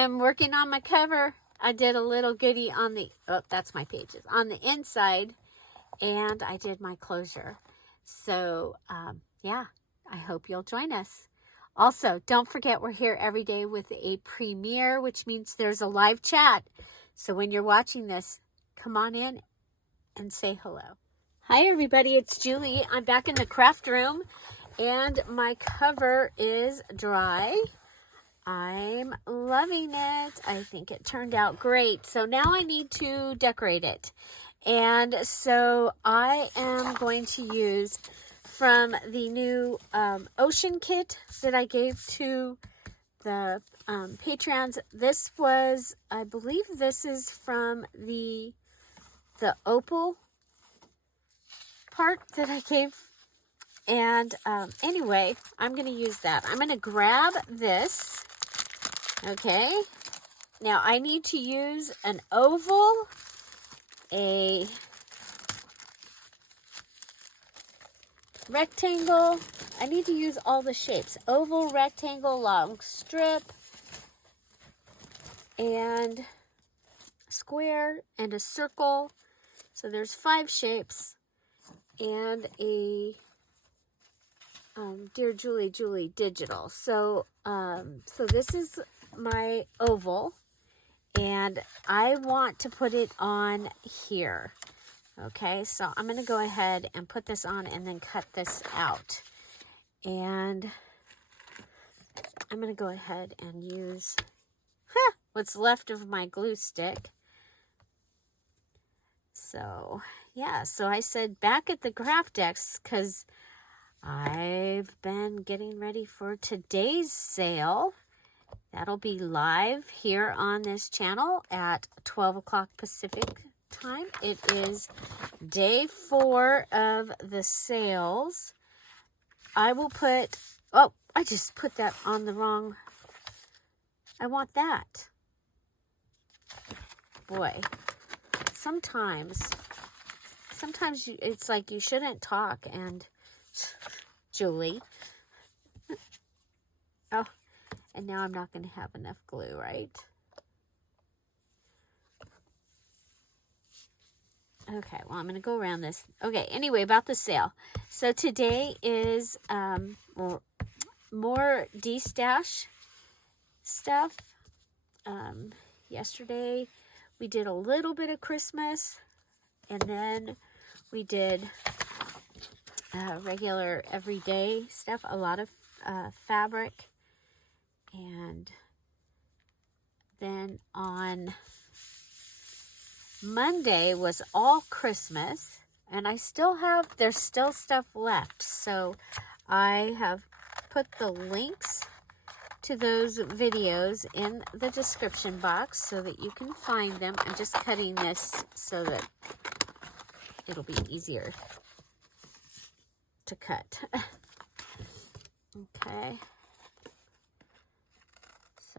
am working on my cover. I did a little goodie on the, oh, that's my pages, on the inside, and I did my closure. So, yeah, I hope you'll join us. Also, don't forget we're here every day with a premiere, which means there's a live chat. So when you're watching this, come on in and say hello. Hi, everybody. It's Julie. I'm back in the craft room, and my cover is dry. I'm loving it. I think it turned out great. So now I need to decorate it. And so I am going to use from the new ocean kit that I gave to the Patreons. This was, I believe this is from the opal part that I gave. And anyway, I'm going to use that. I'm going to grab this. Okay. Now I need to use an oval, a rectangle. I need to use all the shapes. Oval, rectangle, long strip, and square, and a circle. So there's 5 shapes, and a DearJulieJulie digital. So so this is my oval, and I want to put it on here. Okay, so I'm going to go ahead and put this on and then cut this out. And I'm going to go ahead and use what's left of my glue stick. So, yeah, so I said back at the craft desk because I've been getting ready for today's sale. That'll be live here on this channel at 12 o'clock Pacific time. It is day 4 of the sales. I will put, oh, I just put that on the wrong, I want that. Boy, sometimes it's like you shouldn't talk, and Julie. Oh, and now I'm not going to have enough glue, right? Okay, well, I'm going to go around this. Okay, anyway, about the sale. So today is more D-stash stuff. Yesterday, we did a little bit of Christmas, and then we did regular everyday stuff, a lot of fabric. And then on Monday was all Christmas, and there's still stuff left. So I have put the links to those videos in the description box so that you can find them. I'm just cutting this so that it'll be easier to cut. Okay.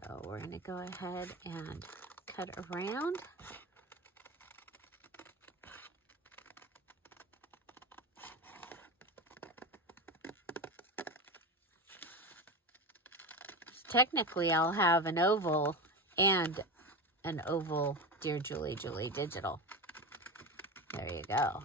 So we're going to go ahead and cut around. Technically, I'll have an oval and an oval DearJulieJulie digital. There you go.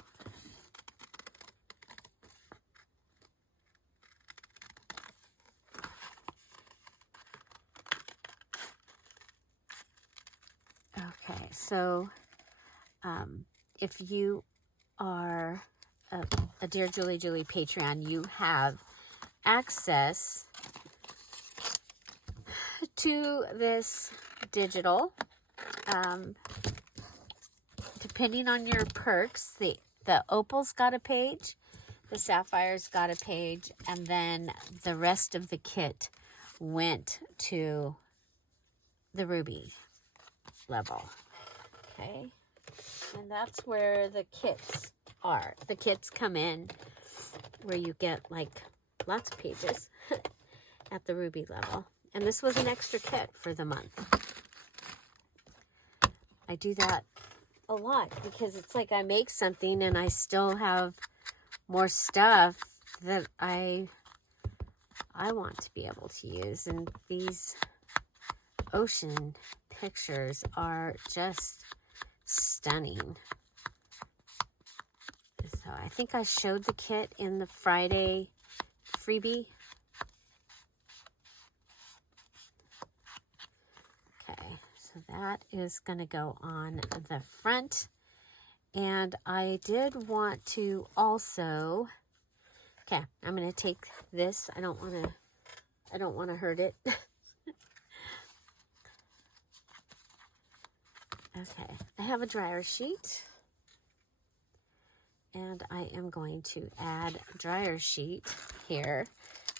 Okay, so if you are a DearJulieJulie Patreon, you have access to this digital. Depending on your perks, the opal's got a page, the sapphire's got a page, and then the rest of the kit went to the ruby level. Okay, and that's where the kits are. The kits come in where you get like lots of pages at the ruby level. And this was an extra kit for the month. I do that a lot because it's like I make something and I still have more stuff that I want to be able to use. And these ocean pictures are just stunning. So I think I showed the kit in the Friday freebie. Okay, so that is going to go on the front. And I did want to also, okay, I'm going to take this. I don't want to hurt it. Okay, I have a dryer sheet. And I am going to add dryer sheet here.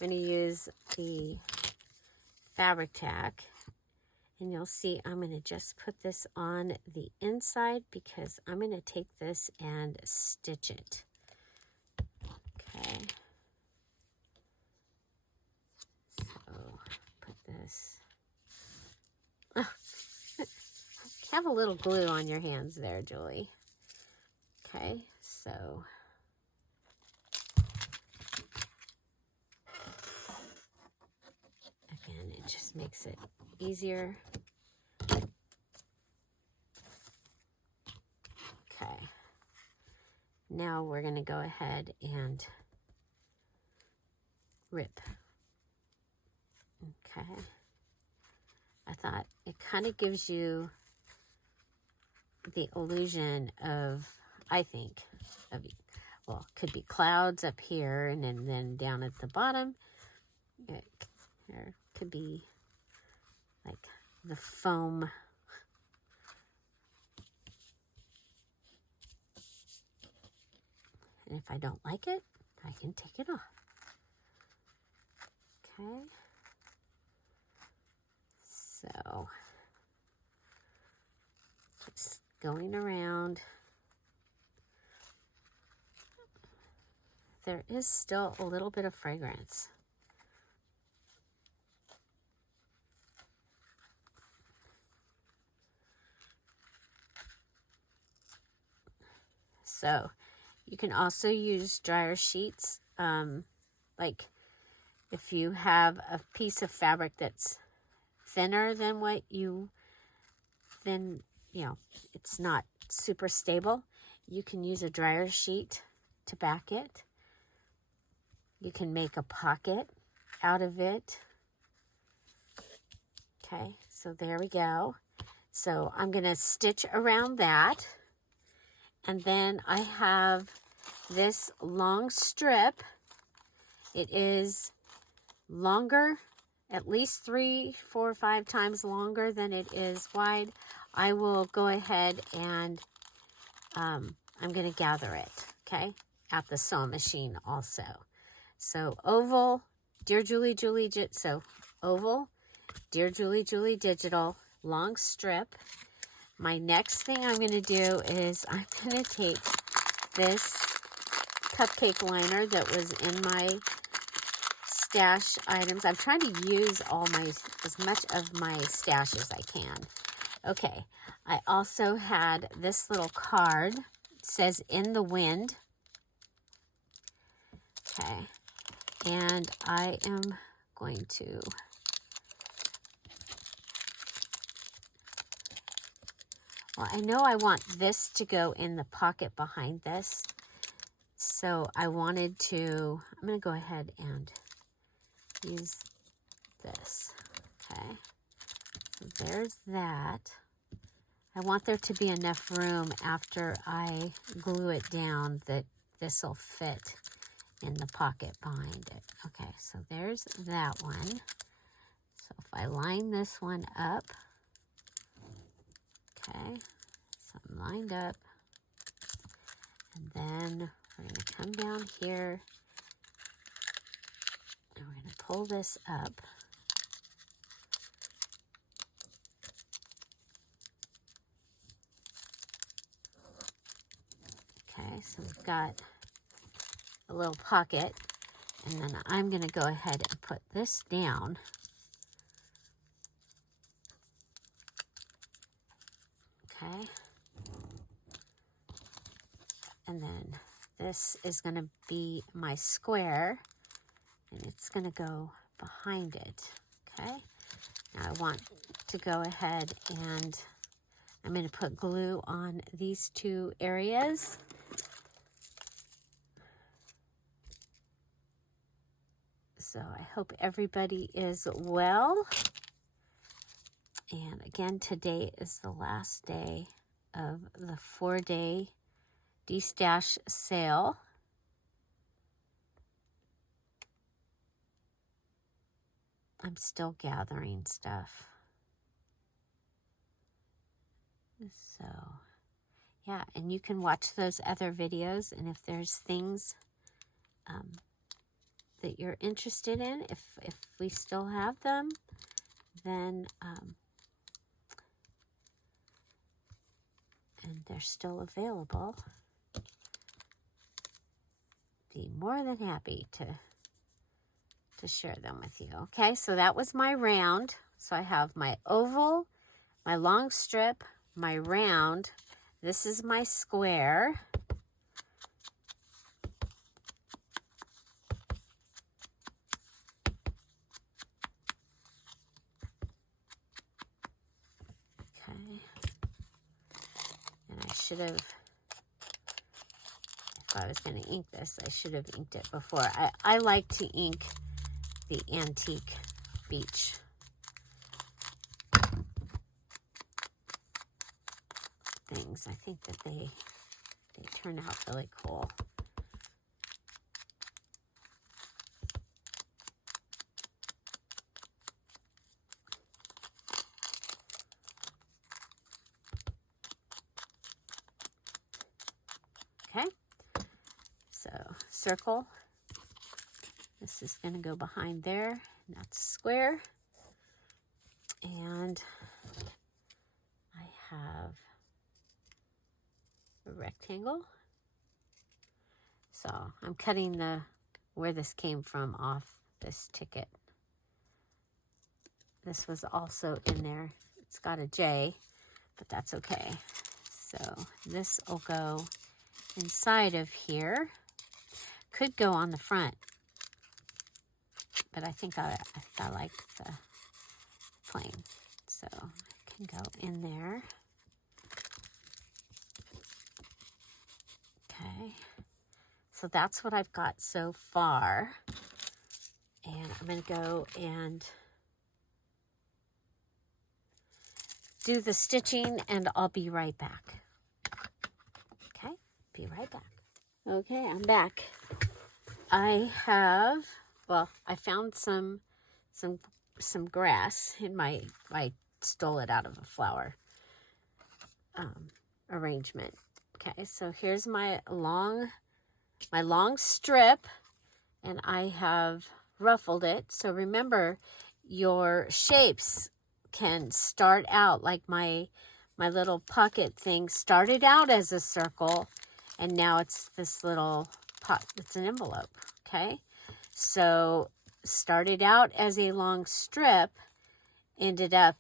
I'm going to use the fabric tack. And you'll see I'm going to just put this on the inside because I'm going to take this and stitch it. Okay. So put this. Oh. Have a little glue on your hands there, Julie. Okay, so again, it just makes it easier. Okay, now we're going to go ahead and rip. Okay, I thought it kind of gives you the illusion of, I think, of, well, it could be clouds up here and then down at the bottom. It could be like the foam. And if I don't like it, I can take it off. Okay. So, just going around. There is still a little bit of fragrance. So you can also use dryer sheets. Like if you have a piece of fabric that's thinner than what you, then, you know, it's not super stable, you can use a dryer sheet to back it. You can make a pocket out of it. Okay, so there we go. So I'm going to stitch around that. And then I have this long strip. It is longer, at least 3, 4, 5 times longer than it is wide. I will go ahead and I'm going to gather it, okay, at the sewing machine also. So oval, Dear Julie so oval, Dear Julie Digital, long strip. My next thing I'm going to do is I'm going to take this cupcake liner that was in my stash items. I'm trying to use as much of my stash as I can. Okay, I also had this little card. It says In the Wind. Okay, and I am going to well, I know I want this to go in the pocket behind this. So I wanted to, I'm going to go ahead and use this. Okay. So there's that. I want there to be enough room after I glue it down that this will fit in the pocket behind it. Okay, so there's that one. So if I line this one up, okay, so I'm lined up, and then we're going to come down here, and we're going to pull this up. Okay, so we've got a little pocket, and then I'm going to go ahead and put this down. Okay. And then this is going to be my square, and it's going to go behind it. Okay. Now I want to to go ahead and I'm going to put glue on these two areas. So I hope everybody is well. And again, today is the last day of the 4-day de-stash sale. I'm still gathering stuff. So, yeah, and you can watch those other videos, and if there's things that you're interested in, if we still have them, then and they're still available, be more than happy to share them with you. Okay, so that was my round. So I have my oval, my long strip, my round. This is my square. Okay. And I should have, if I was going to ink this, I should have inked it before. I like to ink the antique beach. Things. I think that they turn out really cool. Okay, so circle. This is going to go behind there, and that's square. And I have a rectangle. So I'm cutting where this came from off this ticket. This was also in there. It's got a J, but that's okay. So this will go inside of here. Could go on the front, but I think I like the plain. So I can go in there. Okay. So that's what I've got so far. And I'm going to go and do the stitching, and I'll be right back. Okay, be right back. Okay, I'm back. I found some grass in I stole it out of a flower arrangement. Okay, so here's my long strip, and I have ruffled it. So remember, your shapes can start out like my little pocket thing started out as a circle, and now it's this little pot. It's an envelope. Okay, so started out as a long strip, ended up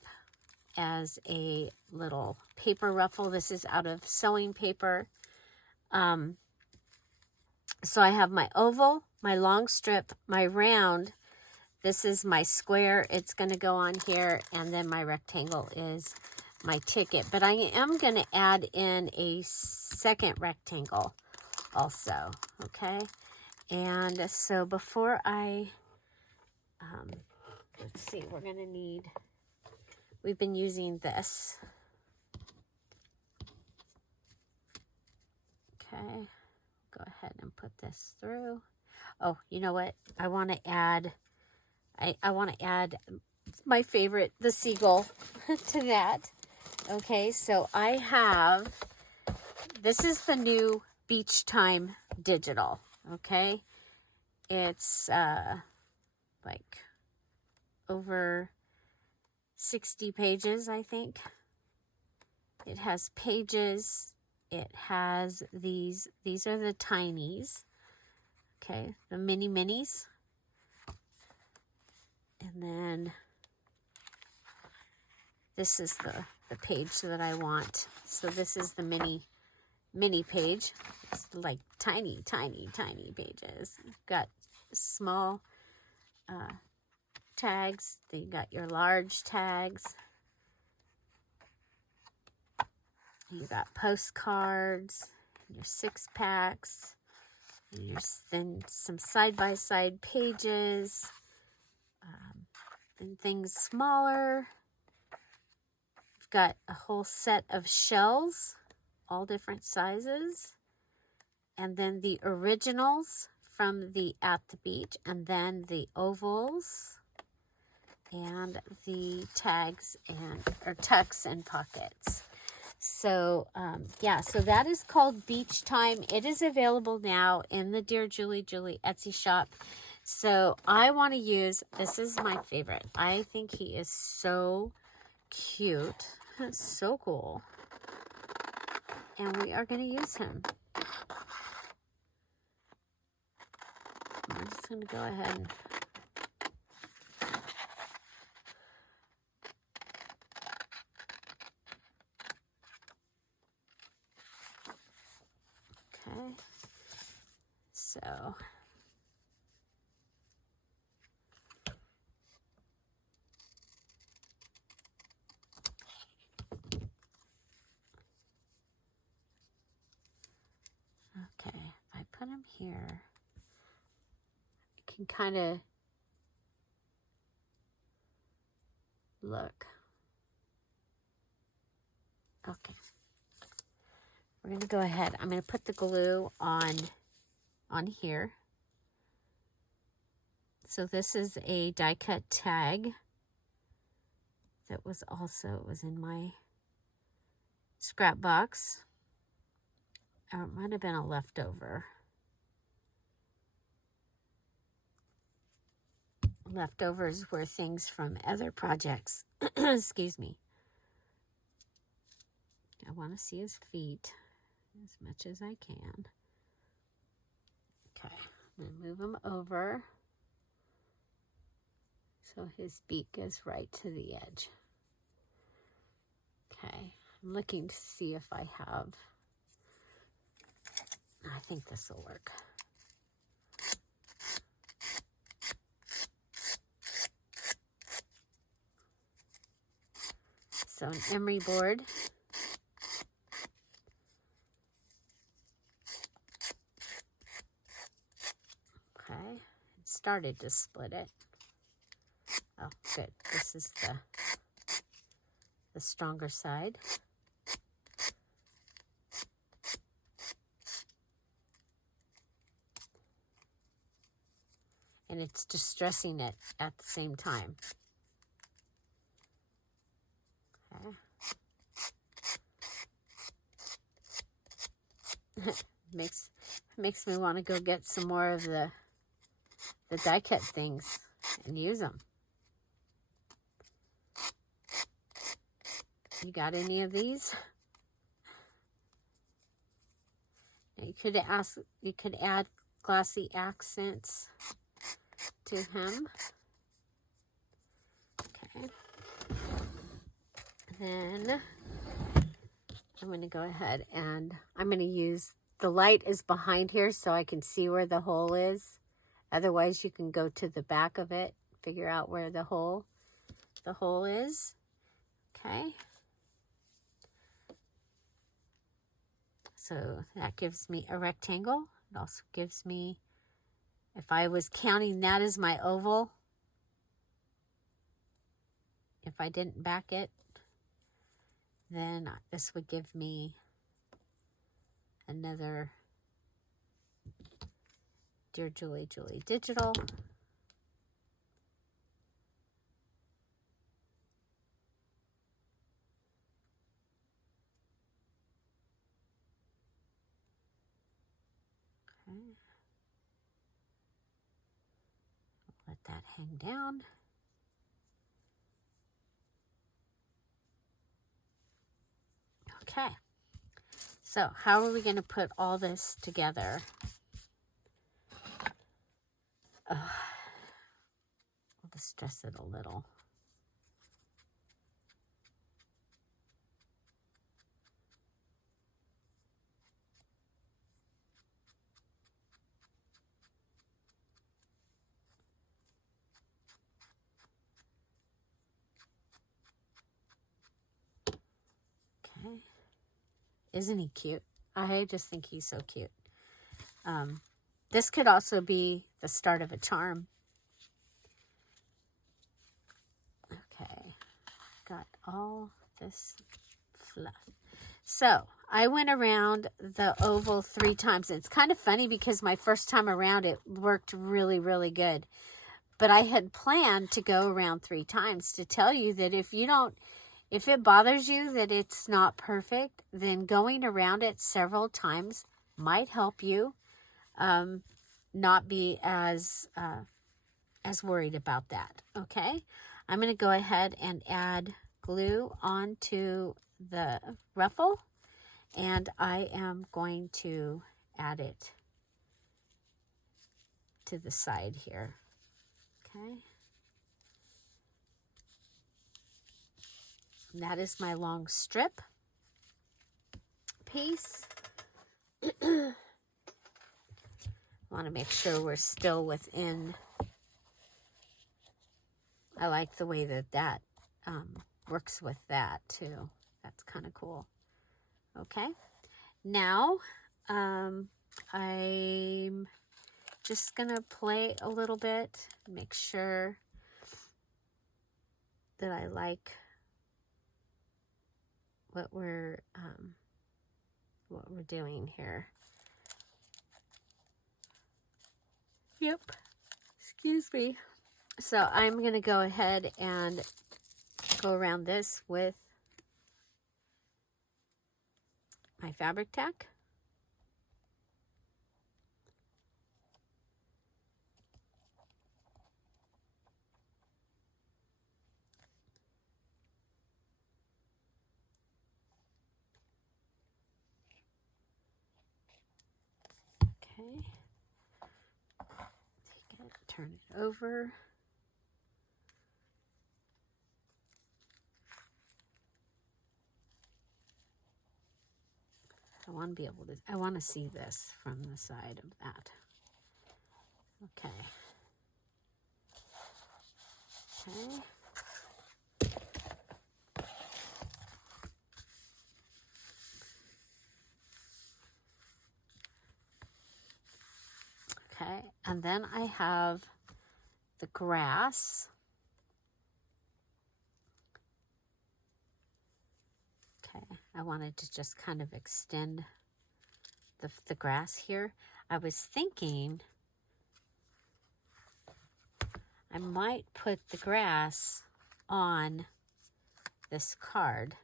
as a little paper ruffle. This is out of sewing paper. So I have my oval, my long strip, my round. This is my square. It's going to go on here, and then my rectangle is my ticket. But I am going to add in a second rectangle also, okay? And so before I, let's see, we're going to need, we've been using this. Okay, go ahead and put this through. Oh, you know what? I want to add, I want to add my favorite, the seagull, to that. Okay, so I have, this is the new Beach Time Digital, okay? It's like over 60 pages, I think. It has pages. It has these are the tinies, okay, the mini minis. And then this is the page that I want. So this is the mini page. It's like tiny pages. You've got small tags. Then you got your large tags. You got postcards, your 6-packs, and then some side-by-side pages, and things smaller. You've got a whole set of shells, all different sizes, and then the originals from the At the Beach, and then the ovals, and the tags or tucks and pockets. So yeah, so that is called Beach Time. It is available now in the Dear Julie Etsy shop. So I want to use, this is my favorite. I think he is so cute. So cool. And we are going to use him. I'm just going to go ahead and okay. So okay, if I put him here, I can kind of look. Okay. We're going to go ahead. I'm going to put the glue on here. So this is a die cut tag that was in my scrap box. Or it might have been a leftover. Leftovers were things from other projects. Excuse me. I want to see his feet as much as I can. Okay, I'm going to move him over so his beak goes right to the edge. Okay, I'm looking to see if I have, I think this will work. So an emery board. Okay, it started to split it. Oh, good. This is the stronger side. And it's distressing it at the same time. Okay. makes me want to go get some more of the die cut things and use them. You got any of these? You could add glossy accents to him. Okay. Then I'm going to go ahead and I'm going to use, the light is behind here so I can see where the hole is. Otherwise you can go to the back of it, figure out where the hole is. Okay. So that gives me a rectangle. It also gives me, if I was counting that as my oval, if I didn't back it, then this would give me another Dear Julie Digital. Okay. Let that hang down. Okay. So how are we going to put all this together? I'll distress it a little. Okay. Isn't he cute? I just think he's so cute. This could also be the start of a charm. Okay, got all this fluff. So I went around the oval 3 times. It's kind of funny because my first time around it worked really, really good. But I had planned to go around 3 times to tell you that if it bothers you that it's not perfect, then going around it several times might help you not be as worried about that. Okay, I'm going to go ahead and add glue onto the ruffle, and I am going to add it to the side here. Okay, and that is my long strip piece. I want to make sure we're still within. I like the way that works with that too. That's kind of cool. Okay, now I'm just gonna play a little bit, make sure that I like what we're doing here. Yep, excuse me. So I'm gonna go ahead and go around this with my fabric tack. Okay, take it, turn it over. I want to be able to, I want to see this from the side of that. Okay. Okay. Okay, and then I have the grass. Okay, I wanted to just kind of extend the grass here. I was thinking I might put the grass on this card.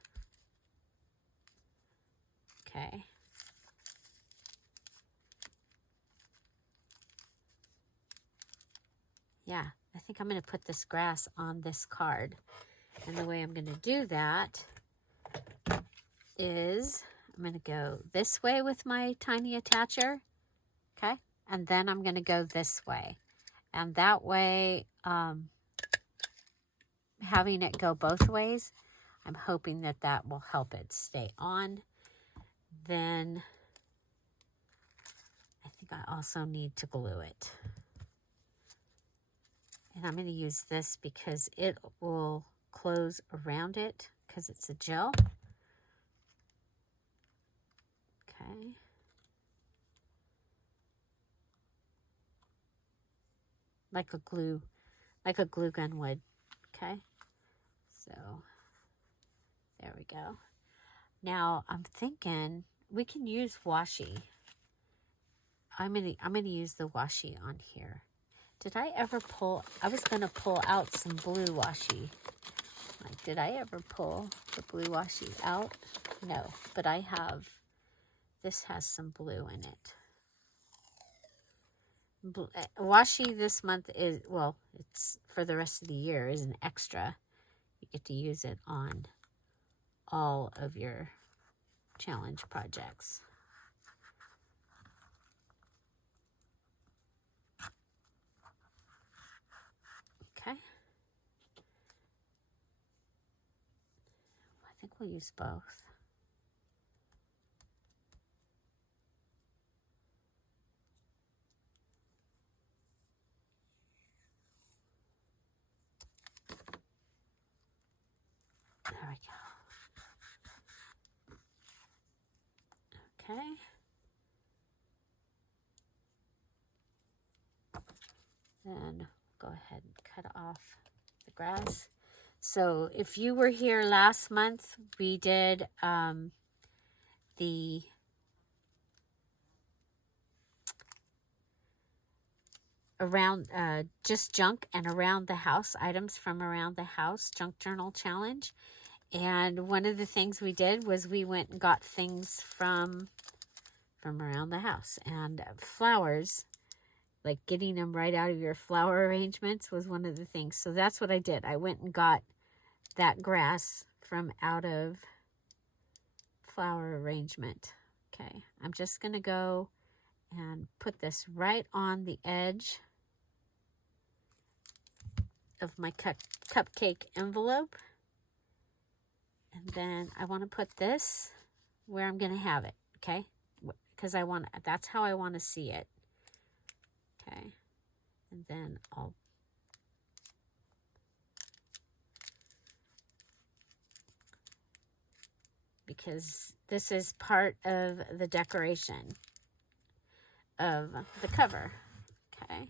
Okay. Yeah, I think I'm going to put this grass on this card. And the way I'm going to do that is I'm going to go this way with my tiny attacher. Okay. And then I'm going to go this way. And that way, having it go both ways, I'm hoping that that will help it stay on. Then I think I also need to glue it. And I'm going to use this because it will close around it because it's a gel. Okay. Like a glue gun would. Okay. So there we go. Now I'm thinking we can use washi. I'm gonna use the washi on here. Did I ever pull? I was gonna pull out some blue washi. Like, did I ever pull the blue washi out? No, but I have. This has some blue in it. Washi this month is, well, it's for the rest of the year, is an extra. You get to use it on all of your challenge projects. Okay. I think we'll use both. There we go. Okay. Then go ahead and cut off the grass. So if you were here last month, we did the around just junk and around the house, items from around the house junk journal challenge. And one of the things we did was we went and got things from around the house, and flowers, like getting them right out of your flower arrangements was one of the things. So that's what I did. I went and got that grass from out of flower arrangement. Okay, I'm just going to go and put this right on the edge of my cupcake envelope. And then I want to put this where I'm going to have it, okay? Because that's how I want to see it. Okay. And then because this is part of the decoration of the cover. Okay.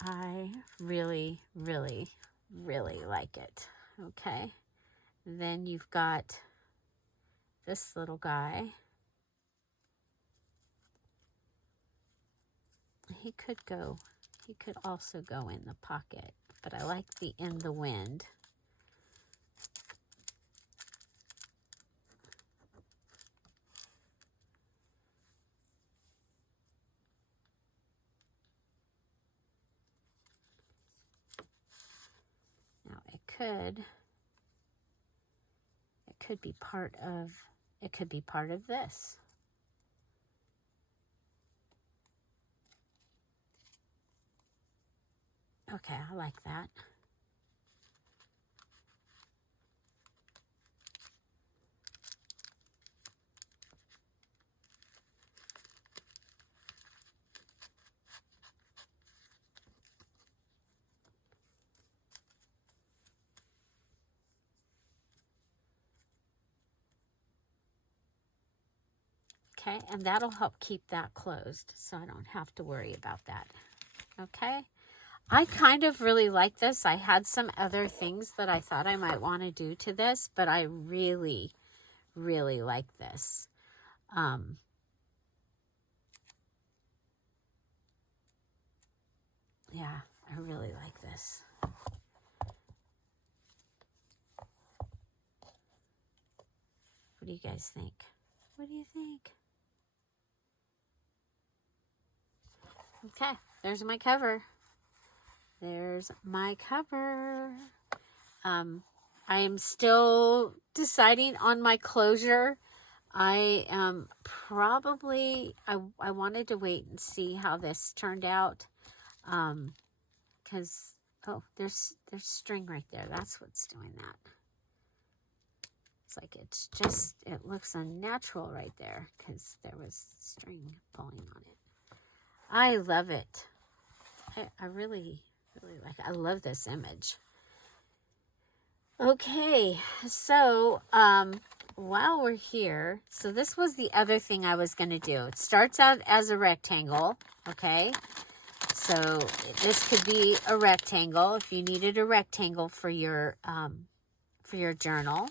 I really, really, really like it. Okay. Then you've got this little guy. He could also go in the pocket, but I like the in the wind. Now it could be part of this. Okay, I like that. Okay, and that'll help keep that closed, so I don't have to worry about that. Okay, I kind of really like this. I had some other things that I thought I might want to do to this, but I really, really like this. Yeah, I really like this. What do you guys think? What do you think? Okay, there's my cover. There's my cover. I am still deciding on my closure. I am probably, I wanted to wait and see how this turned out. Because, oh, there's string right there. That's what's doing that. It's like it looks unnatural right there because there was string pulling on it. I love it. I really, really like it. I love this image. Okay, so while we're here, so this was the other thing I was going to do. It starts out as a rectangle, okay? So this could be a rectangle if you needed a rectangle for your journal.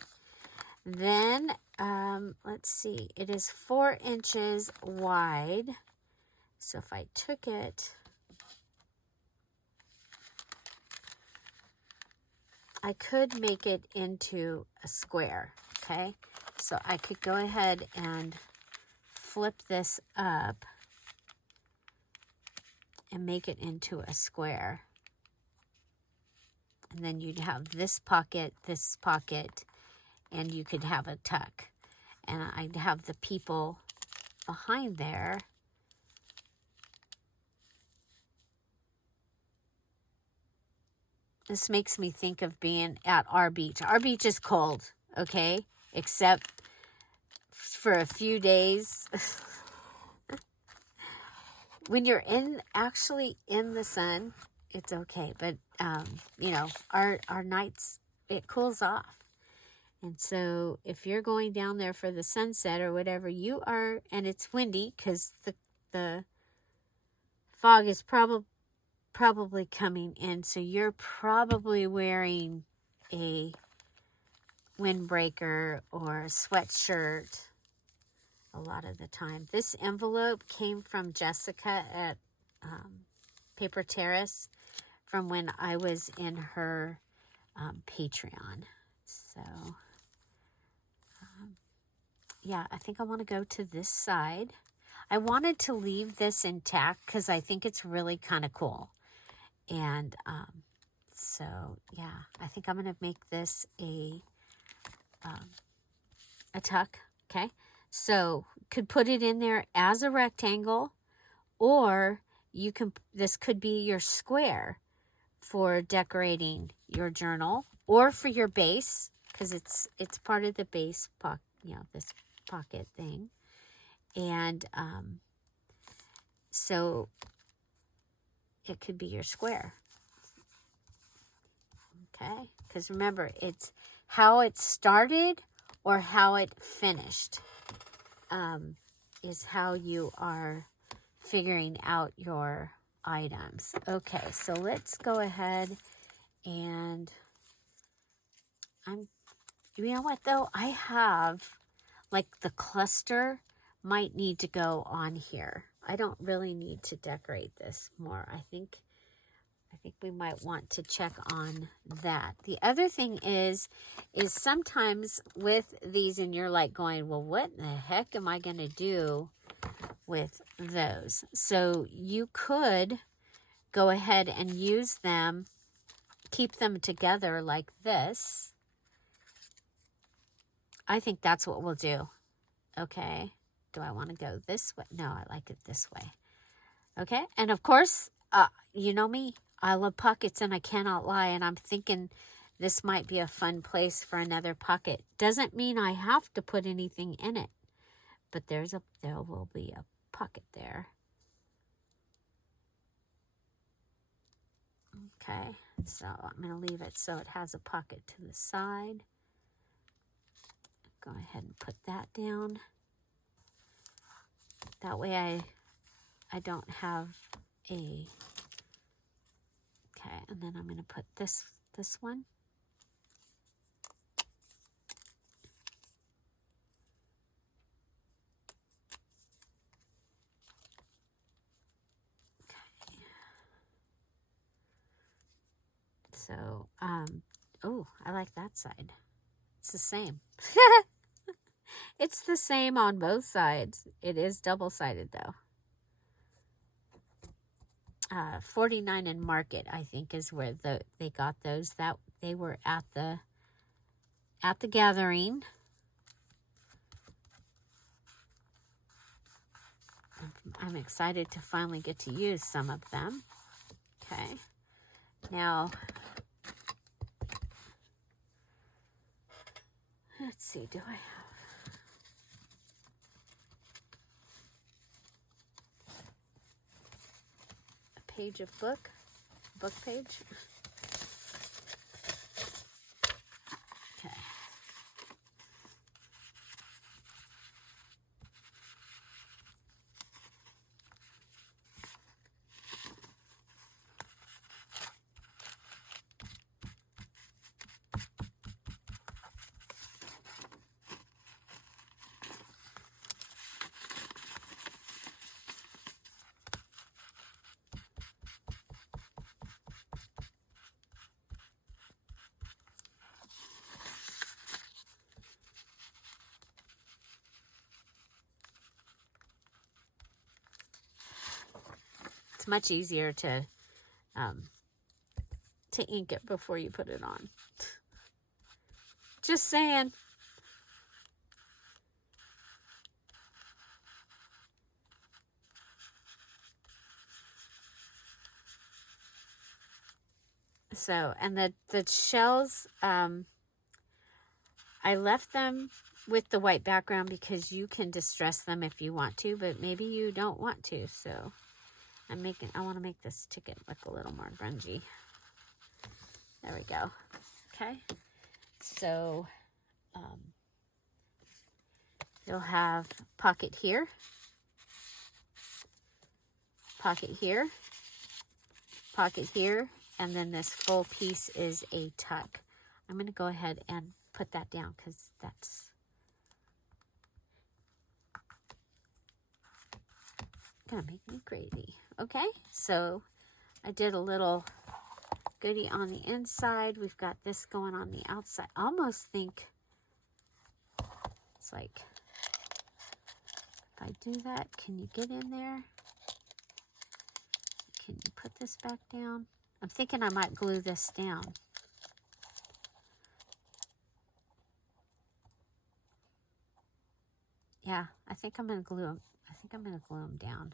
Then, let's see, it is 4 inches wide. So if I took it, I could make it into a square, okay? So I could go ahead and flip this up and make it into a square. And then you'd have this pocket, and you could have a tuck. And I'd have the people behind there. This makes me think of being at our beach. Our beach is cold, okay? Except for a few days. When you're actually in the sun, it's okay. But, you know, our nights, it cools off. And so if you're going down there for the sunset or whatever, you are, and it's windy because the fog is probably coming in, so you're probably wearing a windbreaker or a sweatshirt a lot of the time. This envelope came from Jessica at Paper Terrace from when I was in her Patreon. So yeah, I think I want to go to this side. I wanted to leave this intact because I think it's really kind of cool. And so yeah, I think I'm going to make this a tuck. Okay, so could put it in there as a rectangle, or you can, this could be your square for decorating your journal, or for your base, because it's part of the base pocket, you know, this pocket thing. And so it could be your square. Okay, because remember, it's how it started or how it finished is how you are figuring out your items. Okay, so let's go ahead and you know what though? I have, like, the cluster might need to go on here. I don't really need to decorate this more. I think we might want to check on that. The other thing is sometimes with these, and you're like going, well, what in the heck am I going to do with those? So you could go ahead and use them, keep them together like this. I think that's what we'll do. Okay. Do I want to go this way? No, I like it this way. Okay. And of course, you know me, I love pockets and I cannot lie. And I'm thinking this might be a fun place for another pocket. Doesn't mean I have to put anything in it, but there will be a pocket there. Okay. So I'm going to leave it so it has a pocket to the side. Go ahead and put that down. That way I don't have a, okay, and then I'm going to put this one. Okay. So, oh, I like that side. It's the same. It's the same on both sides. It is double-sided though. 49 and Market, I think, is where they got those. That they were at the gathering. I'm excited to finally get to use some of them. Okay. Now, let's see, do I have a page of book page? Okay. It's much easier to ink it before you put it on. Just saying. So, and the shells, I left them with the white background because you can distress them if you want to, but maybe you don't want to. So I want to make this ticket look a little more grungy. There we go. Okay. So, You'll have pocket here, pocket here, pocket here, and then this full piece is a tuck. I'm going to go ahead and put that down because that's going to make me crazy. Okay, so I did a little goodie on the inside. We've got this going on the outside. I almost think it's like, if I do that, can you get in there? Can you put this back down? I'm thinking I might glue this down. Yeah, I think I'm going to glue them. I think I'm going to glue them down.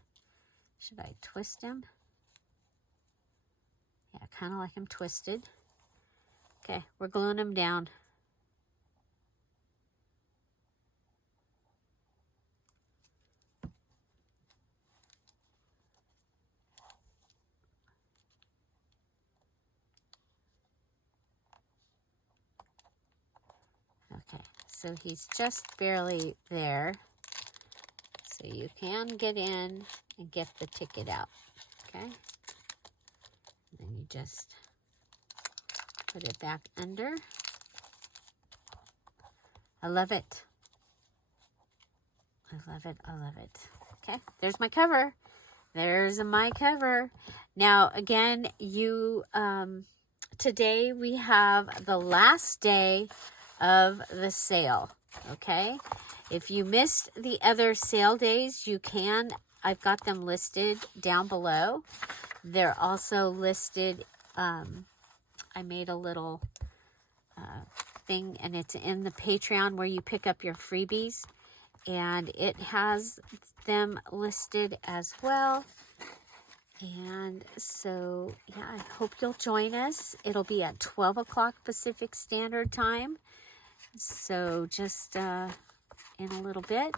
Should I twist him? Yeah, kind of like I'm twisted. Okay, we're gluing them down. Okay, so he's just barely there. So you can get in and get the ticket out, okay? And then you just put it back under. I love it. I love it, I love it. Okay, there's my cover. There's my cover. Now, again, today we have the last day of the sale, okay? If you missed the other sale days, you can. I've got them listed down below. They're also listed. I made a little thing, and it's in the Patreon where you pick up your freebies. And it has them listed as well. And so, yeah, I hope you'll join us. It'll be at 12 o'clock Pacific Standard Time. So just in a little bit.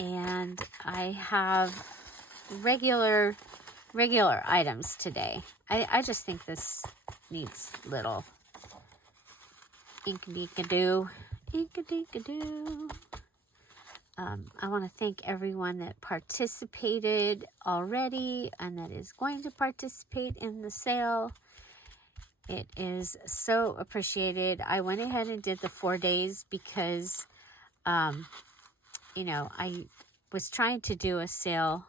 And I have regular items today. I just think this needs little ink-a-dink-a-doo. Ink-a-dink-a-doo. I want to thank everyone that participated already and that is going to participate in the sale. It is so appreciated. I went ahead and did the 4 days because, you know, I was trying to do a sale.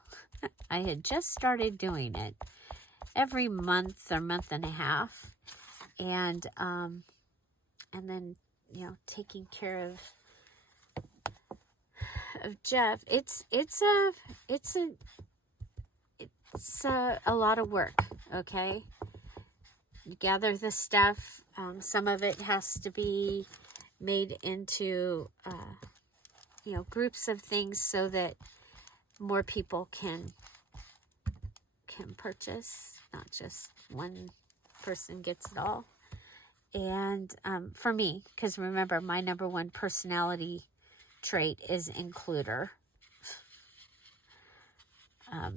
I had just started doing it every month or month and a half. And then, you know, taking care of Jeff, it's a lot of work. Okay, you gather the stuff. Some of it has to be made into you know, groups of things so that more people can purchase, not just one person gets it all. And for me, because remember, my number one personality trait is includer.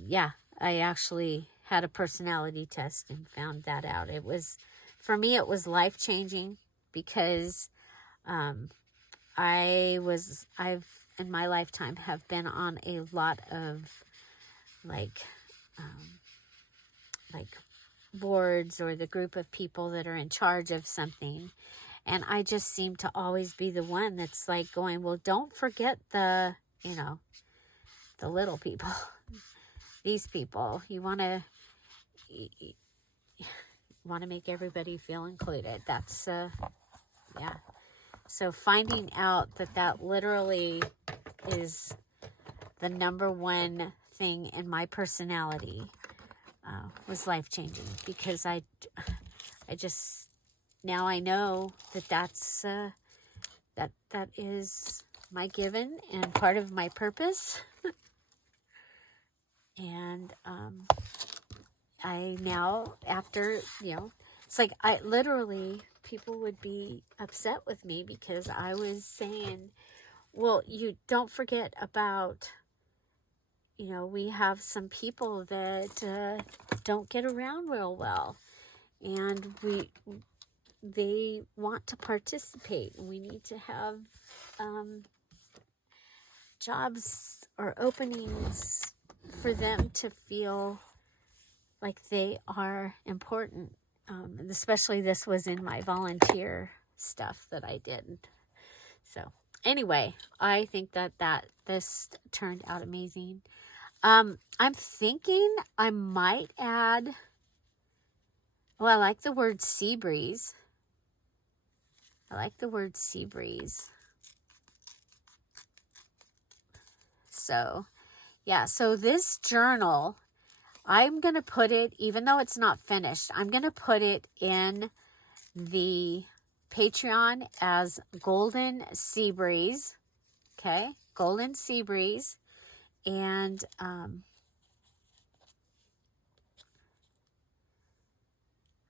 Yeah, I actually had a personality test and found that out. It was, for me, it was life-changing because I've in my lifetime have been on a lot of like boards or the group of people that are in charge of something. And I just seem to always be the one that's like going, well, don't forget the, you know, the little people, these people. You want to make everybody feel included. That's, yeah. So finding out that literally is the number one thing in my personality was life-changing because I just, now I know that's that is my given and part of my purpose. And I now, after, you know, it's like I literally, people would be upset with me because I was saying, well, you don't forget about, you know, we have some people that don't get around real well, and they want to participate. We need to have jobs or openings for them to feel like they are important. Especially this was in my volunteer stuff that I did. So anyway, I think that this turned out amazing. I'm thinking I might add, well, I like the word sea breeze. I like the word sea breeze. So yeah, so this journal, I'm going to put it, even though it's not finished, I'm going to put it in the Patreon as Golden Sea Breeze. Okay, Golden Sea Breeze. And I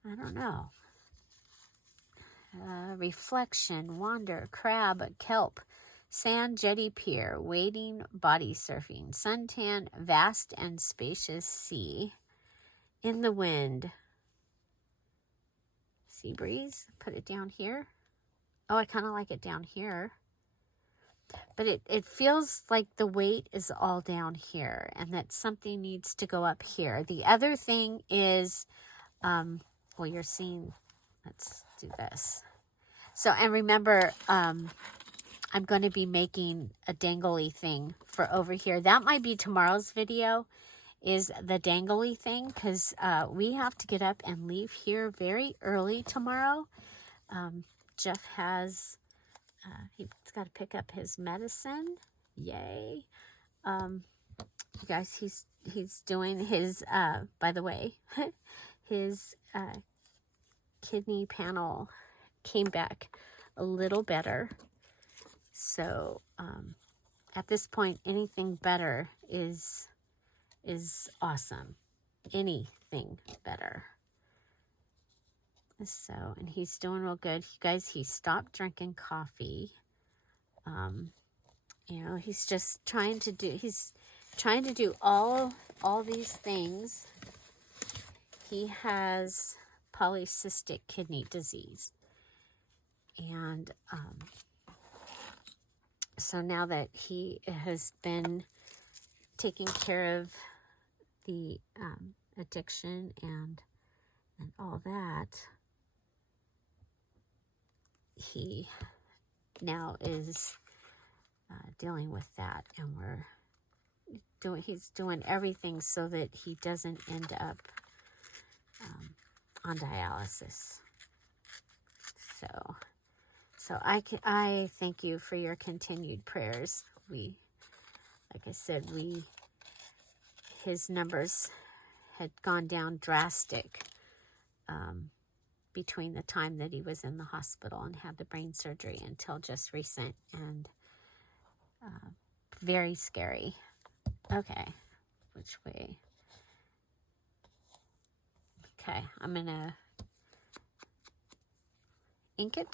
don't know. Reflection, wander, crab, kelp, sand, jetty pier, wading, body surfing, suntan, vast and spacious sea, in the wind, sea breeze, put it down here. Oh, I kind of like it down here. But it feels like the weight is all down here and that something needs to go up here. The other thing is, well, you're seeing, let's do this. So, and remember, I'm going to be making a dangly thing for over here. That might be tomorrow's video, is the dangly thing, because we have to get up and leave here very early tomorrow. Jeff has, he's got to pick up his medicine. Yay. You guys, he's doing his, by the way, his kidney panel came back a little better. So at this point, anything better is awesome. Anything better. So, and he's doing real good. You guys, he stopped drinking coffee. You know, he's just trying to do all these things. He has polycystic kidney disease. And so now that he has been taking care of the addiction and all that, he now is dealing with that, and he's doing everything so that he doesn't end up on dialysis. So I thank you for your continued prayers. Like I said, his numbers had gone down drastic between the time that he was in the hospital and had the brain surgery until just recent, and very scary. Okay, which way? Okay, I'm gonna ink it.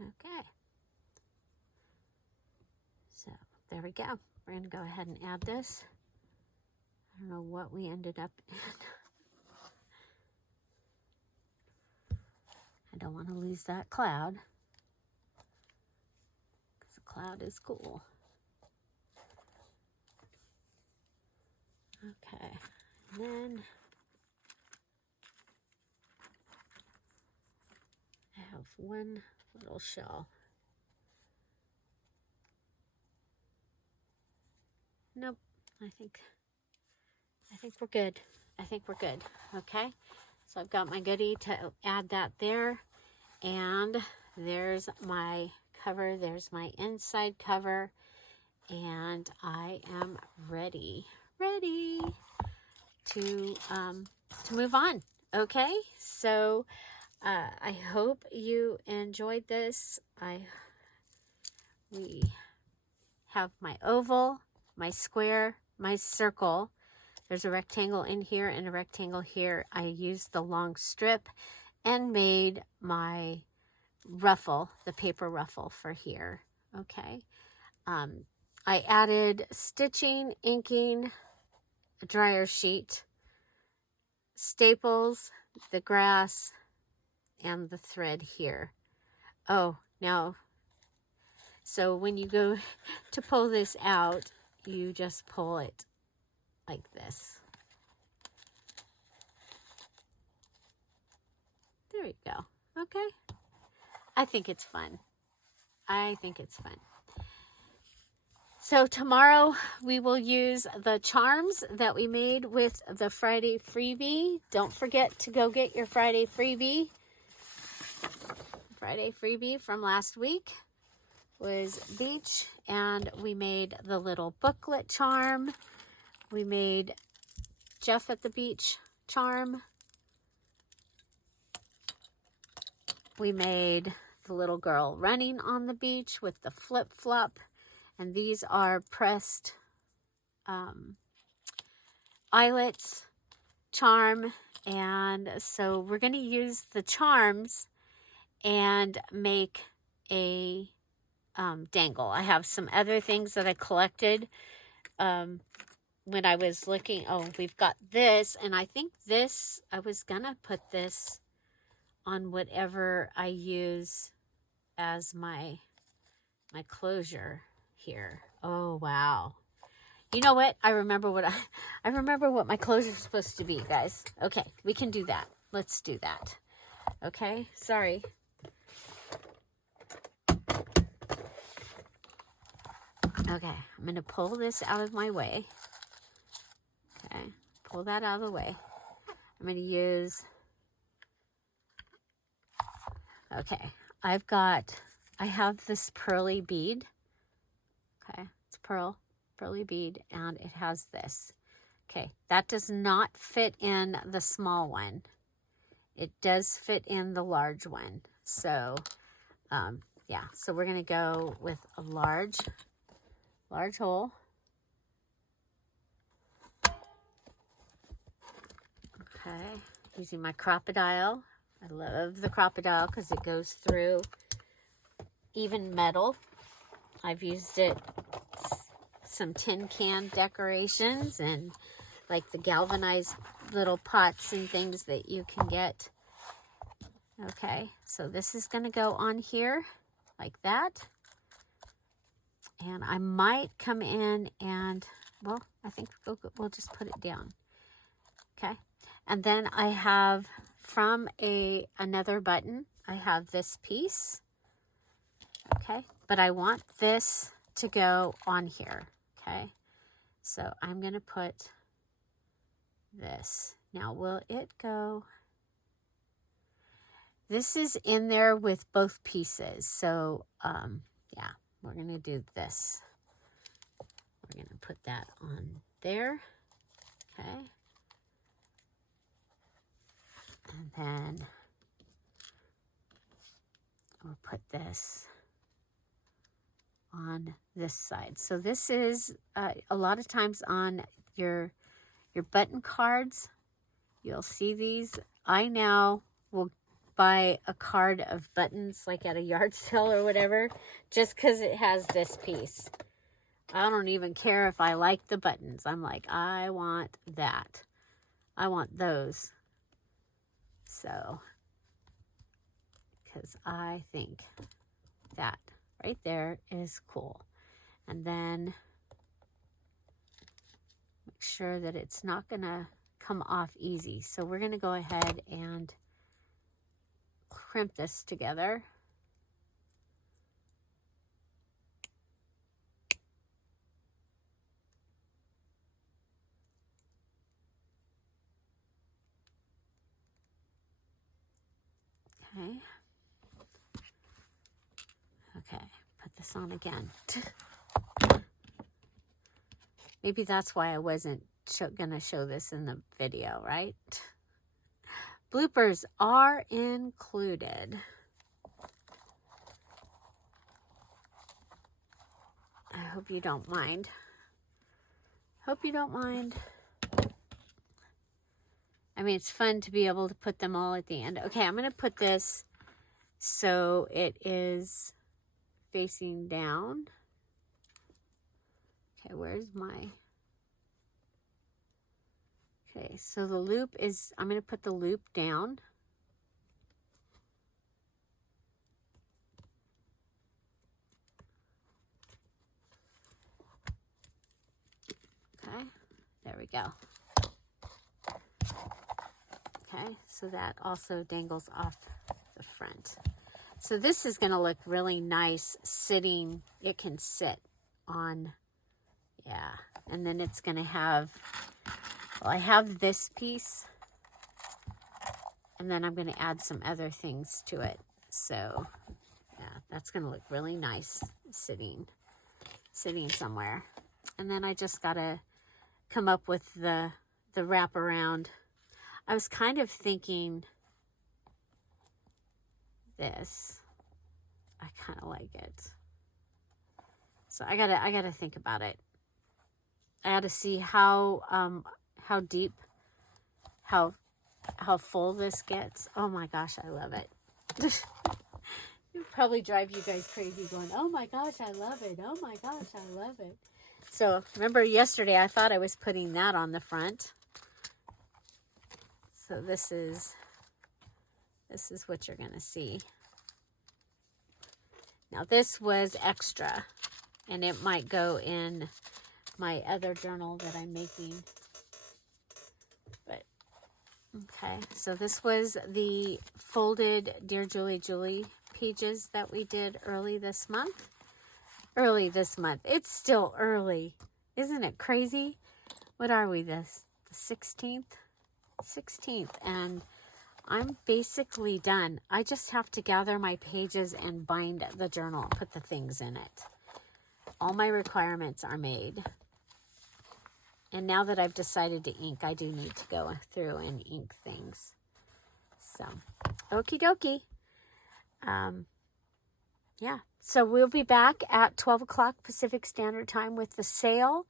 Okay, so there we go. We're going to go ahead and add this. I don't know what we ended up in. I don't want to lose that cloud, because the cloud is cool. Okay, and then I have one little shell. Nope, I think we're good. I think we're good. Okay, so I've got my goodie to add that there, and there's my cover. There's my inside cover, and I am ready to move on. Okay, so I hope you enjoyed this. We have my oval, my square, my circle. There's a rectangle in here and a rectangle here. I used the long strip and made my ruffle, the paper ruffle for here. Okay. I added stitching, inking, dryer sheet, staples, the grass, and the thread here. Oh, now, so when you go to pull this out, you just pull it like this. There you go. Okay. I think it's fun. I think it's fun. So tomorrow we will use the charms that we made with the Friday freebie. Don't forget to go get your Friday freebie. Friday freebie from last week was beach, and we made the little booklet charm. We made Jeff at the beach charm. We made the little girl running on the beach with the flip-flop. And these are pressed eyelets charm. And so we're going to use the charms and make a dangle. I have some other things that I collected when I was looking. Oh, we've got this. And I think this, I was going to put this on whatever I use as my closure here. Oh, wow. You know what? I remember what my closure is supposed to be, guys. Okay, we can do that. Let's do that. Okay, sorry. Okay, I'm going to pull this out of my way. Okay, pull that out of the way. I'm going to use... Okay, I have this pearly bead. Okay, it's pearly bead, and it has this. Okay, that does not fit in the small one. It does fit in the large one. So, yeah, so we're going to go with a large hole. Okay, using my crocodile. I love the crocodile because it goes through even metal. I've used it some tin can decorations and like the galvanized little pots and things that you can get. Okay, so this is going to go on here like that. And I might come in and, well, I think we'll just put it down. Okay, and then I have from another button, I have this piece. Okay, but I want this to go on here. Okay, so I'm going to put this. Now, will it go? This is in there with both pieces. So, yeah, we're going to do this. We're going to put that on there. Okay. And then we'll put this on this side. So this is a lot of times on your button cards, you'll see these. I now will buy a card of buttons like at a yard sale or whatever, just because it has this piece. I don't even care if I like the buttons. I'm like, I want that. I want those. So, because I think that right there is cool. And then make sure that it's not going to come off easy. So we're going to go ahead and crimp this together. Okay. Okay, put this on again. Maybe that's why I wasn't going to show this in the video, right? Bloopers are included. I hope you don't mind. Hope you don't mind. I mean, it's fun to be able to put them all at the end. Okay, I'm going to put this so it is facing down. Okay, where's my... Okay, so the loop is, I'm going to put the loop down. Okay, there we go. Okay, so that also dangles off the front. So this is going to look really nice sitting. It can sit on, yeah. And then it's going to have, well, I have this piece. And then I'm going to add some other things to it. So, yeah, that's going to look really nice sitting somewhere. And then I just got to come up with the wraparound. I was kind of thinking this. I kind of like it. So I gotta think about it. I gotta see how deep, how full this gets. Oh my gosh, I love it. It would probably drive you guys crazy going, oh my gosh, I love it. Oh my gosh, I love it. So remember yesterday I thought I was putting that on the front. So this is what you're gonna see. Now this was extra, and it might go in my other journal that I'm making. But okay, so this was the folded Dear Julie Julie pages that we did early this month. It's still early. Isn't it crazy? What are we, the 16th? 16th, and I'm basically done. I just have to gather my pages and bind the journal, put the things in it. All my requirements are made. And now that I've decided to ink, I do need to go through and ink things. So, okie dokie. Yeah, so we'll be back at 12 o'clock Pacific Standard Time with the sale.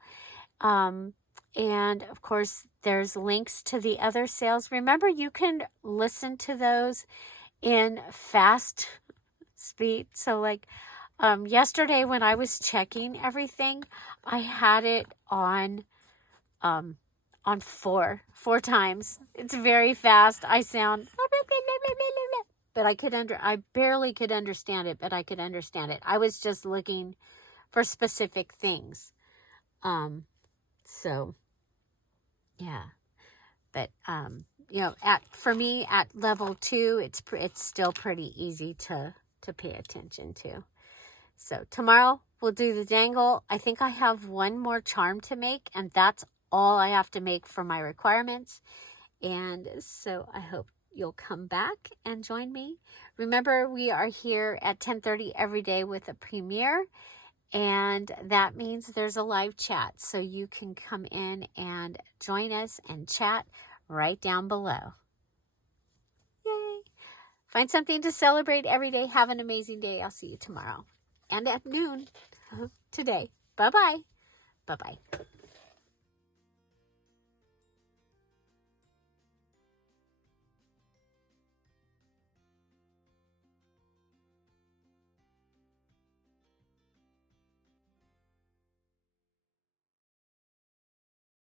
And of course, there's links to the other sales. Remember, you can listen to those in fast speed. So like yesterday when I was checking everything, I had it on four times. It's very fast. I sound, but I barely could understand it, but I could understand it. I was just looking for specific things. So yeah, but you know, for me at level 2, it's still pretty easy to pay attention to. So tomorrow we'll do the dangle. I think I have one more charm to make, and that's all I have to make for my requirements. And so I hope you'll come back and join me. Remember, we are here at 10:30 every day with a premiere. And that means there's a live chat, so you can come in and join us and chat right down below. Yay! Find something to celebrate every day. Have an amazing day. I'll see you tomorrow and at noon today. Bye-bye. Bye-bye.